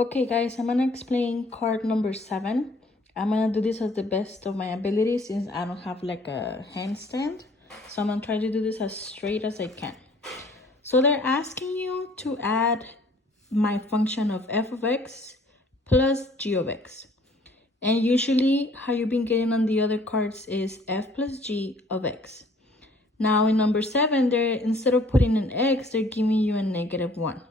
Okay guys, I'm gonna explain card number 7. I'm gonna do this as the best of my ability since I don't have like a handstand. So I'm gonna try to do this as straight as I can. So they're asking you to add my function of f of x plus g of x. And usually how you've been getting on the other cards is f plus g of x. Now in number 7, they're instead of putting an x, they're giving you a -1.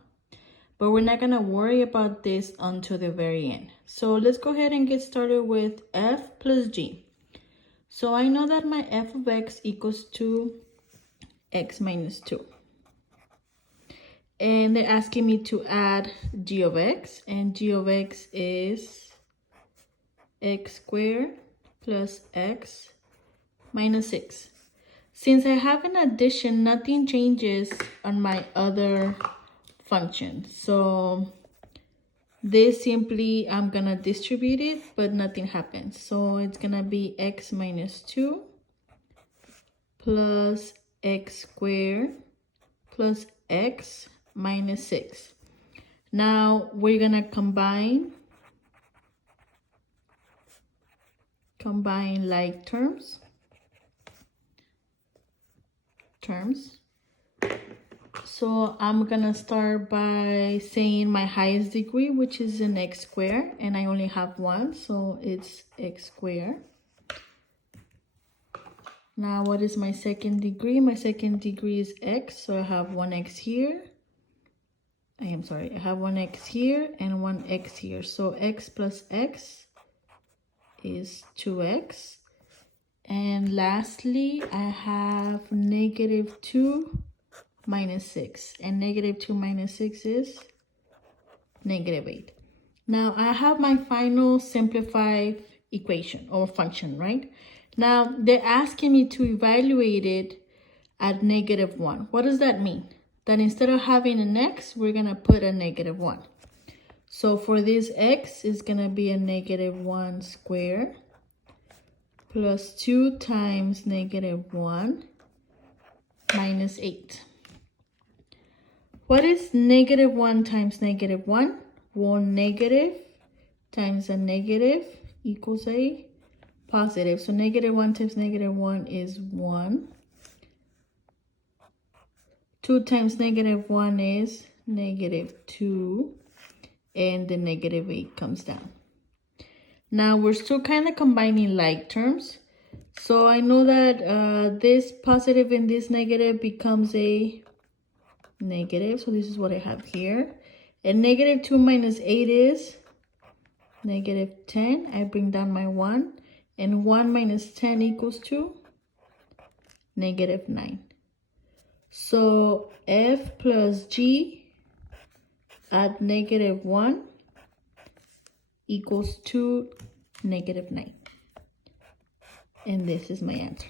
But we're not gonna worry about this until the very end. So let's go ahead and get started with f plus g. So I know that my f of x equals to x minus 2. And they're asking me to add g of x, and g of x is x squared plus x minus 6. Since I have an addition, nothing changes on my other function. So this simply, I'm gonna distribute it, but nothing happens. So it's gonna be x minus 2 plus x squared plus x minus 6. Now we're gonna combine like terms. So I'm gonna start by saying my highest degree, which is an x squared, and I only have one, so it's x squared. Now what is my second degree? My second degree is x, so I have one x here. I have one x here and one x here. So x plus x is 2x. And lastly, I have -2 minus 6, and -2 minus 6 is -8. Now I have my final simplified equation or function, right? Now they're asking me to evaluate it at -1. What does that mean? That instead of having an x, we're gonna put a -1. So for this x is gonna be a -1 squared plus 2 times -1 minus 8. What is -1 times -1? Well, negative times a negative equals a positive. So -1 times -1 is 1. 2 times -1 is -2. And the -8 comes down. Now we're still kind of combining like terms. So I know that this positive and this negative becomes a negative. So this is what I have here. And -2 minus 8 is -10. I bring down my 1. And 1 minus 10 equals to -9. So f plus g at -1 equals to -9. And this is my answer.